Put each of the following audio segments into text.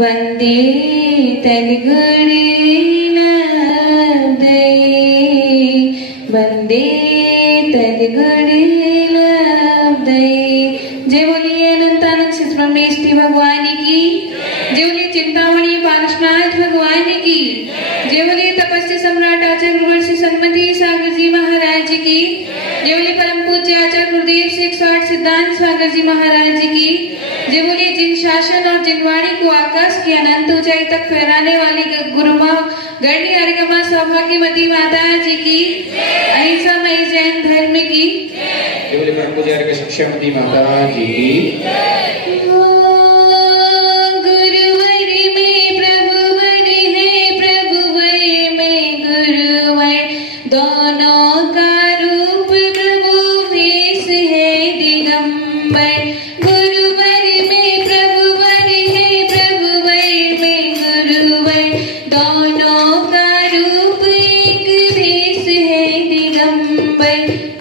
वंदे तद्गुणिलब्धये वंदे तद्गुणिलब्धये। जय बोलिए अनंतानंद ब्रह्मेष्टि भगवान की, जय बोलिए चिंतामणि पार्श्वनाथ भगवान की, जय बोलिए तपस्वी सम्राट आचार्य गुरुवर्षि सन्मति सागर जी महाराज की, जय बोलिए परम पूज्य आचार्य गुरुदेव श्री 108 सिद्धांत सागर जी महाराज की, जय बोलिए जिन शासन और जिन वाणी को आकाश की अनंत ऊंचाई तक फहराने वाली गुरु माँ गणनी अर्गमा सौभाग्यवती माता जी की, अहिंसा मई जैन धर्म की, जय बोलिए परम पूज्य अर्घ शिक्षामती माता जी की।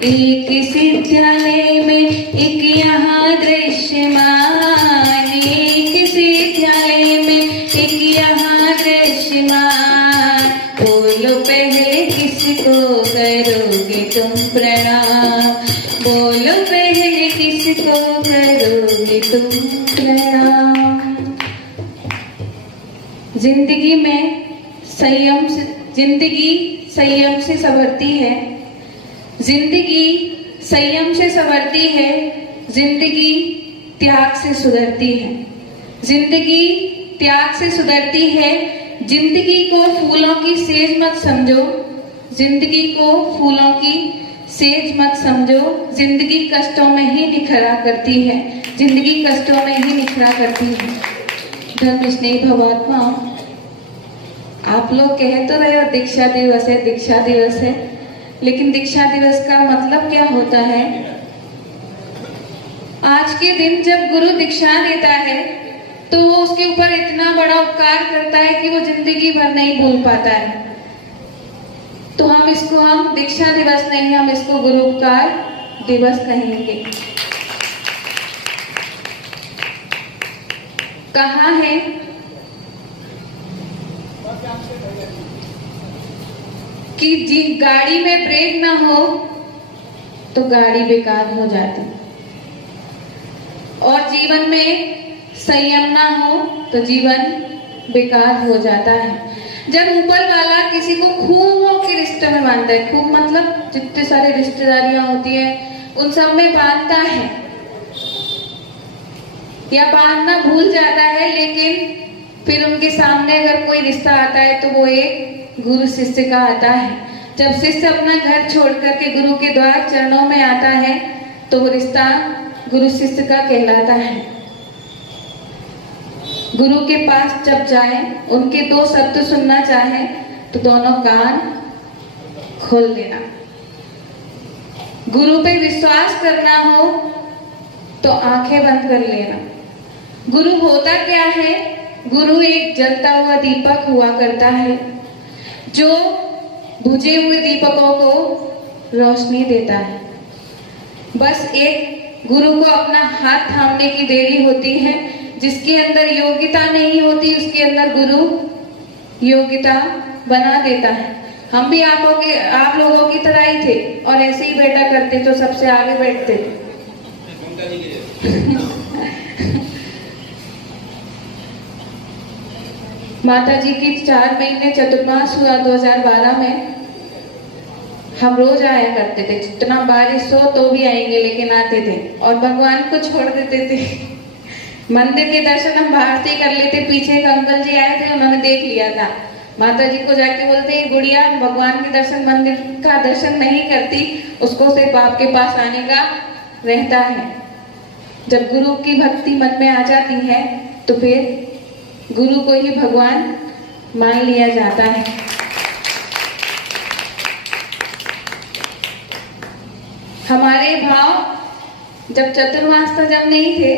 एक सिद्धालय में एक यहाँ दृश्यमान, एक सिद्धालय में एक यहाँ दृश्यमान। बोलो पहले किसको करोगे तुम प्रणाम, बोलो पहले किसको करोगे तुम प्रणाम। जिंदगी संयम से संवरती है, जिंदगी संयम से संवरती है, जिंदगी त्याग से सुधरती है, जिंदगी त्याग से सुधरती है। जिंदगी को फूलों की सेज मत समझो, जिंदगी को फूलों की सेज मत समझो। जिंदगी कष्टों में ही निखरा करती है, जिंदगी कष्टों में ही निखरा करती है। धर्म स्नेही भवात्मा, आप लोग कह तो रहे हो दीक्षा दिवस है, दीक्षा दिवस है, लेकिन दीक्षा दिवस का मतलब क्या होता है? आज के दिन जब गुरु दीक्षा देता है तो वो उसके ऊपर इतना बड़ा उपकार करता है कि वो जिंदगी भर नहीं भूल पाता है। तो हम दीक्षा दिवस नहीं, हम इसको गुरु उपकार दिवस कहेंगे। कहा है कि गाड़ी में ब्रेक ना हो तो गाड़ी बेकार हो जाती, और जीवन में संयम ना हो तो जीवन बेकार हो जाता है। जब ऊपर वाला किसी को खूबों के रिश्ते में बांधता है, खूब मतलब जितने सारे रिश्तेदारियां होती है उन सब में बांधता है या बांधना भूल जाता है, लेकिन फिर उनके सामने अगर कोई रिश्ता आता है तो वो एक गुरु शिष्य का आता है। जब शिष्य अपना घर छोड़ करके गुरु के द्वार चरणों में आता है तो वो रिश्ता गुरु शिष्य का कहलाता है। गुरु के पास जब जाए, उनके दो शब्द सुनना चाहे तो दोनों कान खोल देना। गुरु पे विश्वास करना हो तो आंखें बंद कर लेना। गुरु होता क्या है? गुरु एक जलता हुआ दीपक हुआ करता है जो बुझे हुए दीपकों को रोशनी देता है। बस एक गुरु को अपना हाथ थामने की देरी होती है। जिसके अंदर योग्यता नहीं होती उसके अंदर गुरु योग्यता बना देता है। हम भी आप लोगों की तरह ही थे और ऐसे ही बैठा करते तो सबसे आगे बैठते थे। माता जी की 4 महीने चतुर्मास हुआ 2012 में। हम रोज आया करते थे, जितना बारिश हो तो भी आएंगे, लेकिन आते थे और भगवान को छोड़ देते थे। मंदिर के दर्शन हम बाहर से कर लेते। पीछे एक अंकल जी आए थे, उन्होंने देख लिया था। माता जी को जाके बोलते गुड़िया भगवान के दर्शन, मंदिर का दर्शन नहीं करती, उसको सिर्फ आपके पास आने का रहता है। जब गुरु की भक्ति मन में आ जाती है तो फिर गुरु को ही भगवान मान लिया जाता है। हमारे भाव जब चतुर्मास तो जब नहीं थे,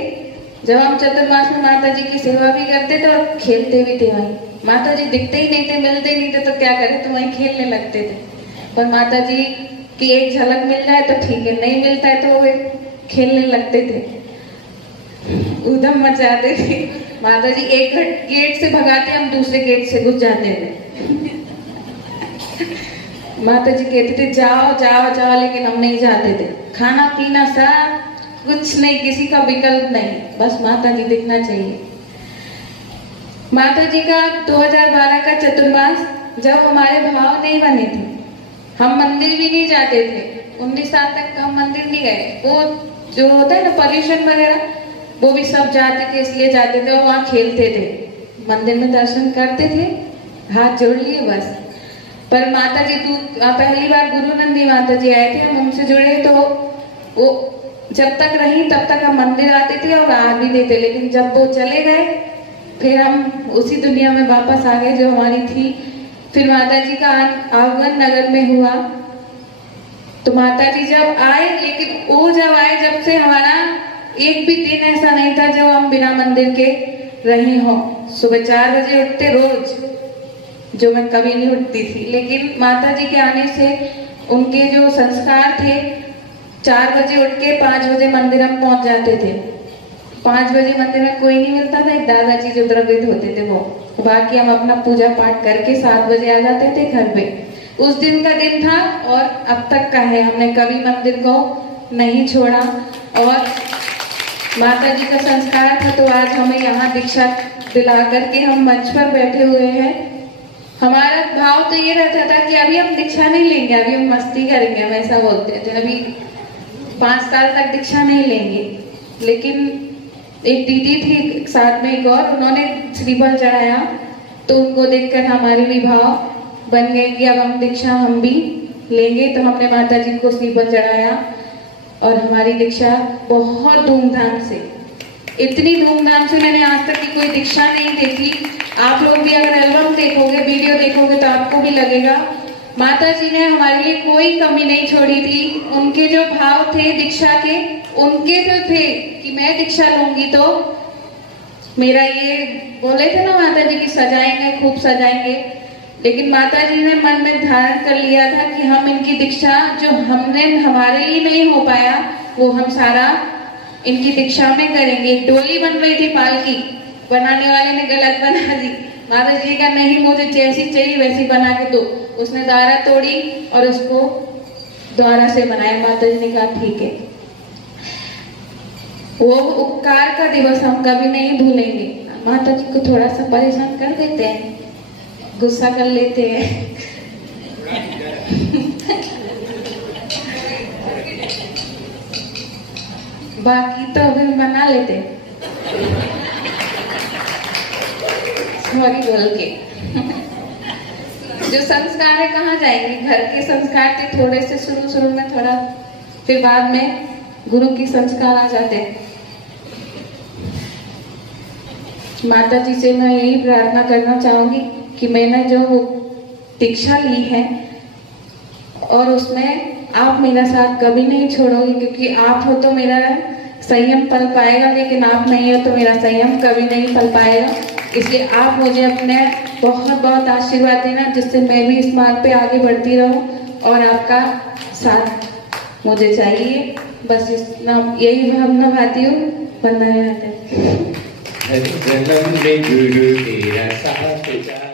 जब हम चतुर्मास में माता जी की सेवा भी करते थे और खेलते भी थे वहीं। माता जी दिखते ही नहीं थे, मिलते ही नहीं थे, तो क्या करें, तो वहीं खेलने लगते थे। पर माता जी की एक झलक मिल जाए तो ठीक है, नहीं मिलता है तो वो खेलने लगते थे। उधम मचाते थे। माता जी एक गेट से भगाते, हम दूसरे गेट से घुस जाते थे। माता जी कहते थे जाओ जाओ जाओ, लेकिन हम नहीं जाते थे। खाना पीना सब कुछ नहीं, किसी का विकल्प नहीं, बस माता जी दिखना चाहिए। माता जी का 2012 का चतुर्मास जब हमारे भाव नहीं बने थे, हम मंदिर भी नहीं जाते थे। 19 साल तक हम मंदिर नहीं गए। वो जो होता है ना पर्यूषण वगैरह, वो भी सब जाते थे, इसलिए जाते थे और वहाँ खेलते थे। मंदिर में दर्शन करते थे, हाथ जोड़ लिए बस। पर माता जी पहली बार गुरु नंदी माता जी आए थे, हम उनसे जुड़े, तो वो जब तक रही तब तक हम मंदिर आते थे और आ भी देते, लेकिन जब वो चले गए फिर हम उसी दुनिया में वापस आ गए जो हमारी थी। फिर माता जी का आगमन नगर में हुआ, तो माता जी जब आए, लेकिन वो जब आए, जब से हमारा एक भी दिन ऐसा नहीं था जब हम बिना मंदिर के रहे हो। सुबह 4 बजे उठते रोज, जो मैं कभी नहीं उठती थी, लेकिन माता जी के आने से उनके जो संस्कार थे, 4 बजे उठ के 5 बजे मंदिर हम पहुंच जाते थे। 5 बजे मंदिर में कोई नहीं मिलता था, एक दादाजी जो द्रवित होते थे वो, बाकी हम अपना पूजा पाठ करके 7 बजे आ जाते थे घर पे। उस दिन का दिन था और अब तक का है, हमने कभी मंदिर को नहीं छोड़ा। और माता जी का संस्कार था, तो आज हमें यहाँ दीक्षा दिला करके हम मंच पर बैठे हुए हैं। हमारा भाव तो ये रहता था कि अभी हम दीक्षा नहीं लेंगे, अभी हम मस्ती करेंगे, हम ऐसा बोलते थे। अभी 5 साल तक दीक्षा नहीं लेंगे। लेकिन एक दीदी थी साथ में एक और, उन्होंने श्रीफल चढ़ाया, तो उनको देखकर हमारे भी भाव बन गए कि अब हम दीक्षा हम भी लेंगे। तो हमने माता जी को श्रीफल चढ़ाया और हमारी दीक्षा बहुत धूमधाम से, इतनी धूमधाम से मैंने आज तक की कोई दीक्षा नहीं देखी। आप लोग भी अगर एल्बम देखोगे, वीडियो देखोगे, तो आपको भी लगेगा माता जी ने हमारे लिए कोई कमी नहीं छोड़ी थी। उनके जो भाव थे दीक्षा के, उनके तो थे कि मैं दीक्षा लूंगी तो मेरा ये बोले थे ना माता जी की सजाएंगे, खूब सजाएंगे। लेकिन माता जी ने मन में धारण कर लिया था कि हम इनकी दीक्षा, जो हमने हमारे लिए नहीं हो पाया, वो हम सारा इनकी दीक्षा में करेंगे। एक डोली बन रही थी, पालकी, बनाने वाले ने गलत बना दी। माता जी का नहीं, मुझे जैसी चाहिए वैसी बना के दो। उसने दारा तोड़ी और उसको द्वारा से बनाया। माता जी ने कहा ठीक है। वो उपकार का दिवस हम कभी नहीं भूलेंगे। माता जी को थोड़ा सा परेशान कर देते हैं, गुस्सा कर लेते हैं। बाकी तो अभी बना लेते हैं, सॉरी बोल के। जो संस्कार है कहाँ जाएंगे, घर के संस्कार थे थोड़े से शुरू में, थोड़ा फिर बाद में गुरु के संस्कार आ जाते हैं। माता जी से मैं यही प्रार्थना करना चाहूंगी कि मैंने जो दीक्षा ली है और उसमें आप मेरा साथ कभी नहीं छोड़ोगे, क्योंकि आप हो तो मेरा संयम पल पाएगा, लेकिन आप नहीं हो तो मेरा संयम कभी नहीं पल पाएगा। इसलिए आप मुझे अपने बहुत बहुत आशीर्वाद देना, जिससे मैं भी इस मार्ग पे आगे बढ़ती रहूं और आपका साथ मुझे चाहिए। बस इतना, यही भावना भाती हूँ। वंदना। जन्म में गुरु तेरा साथ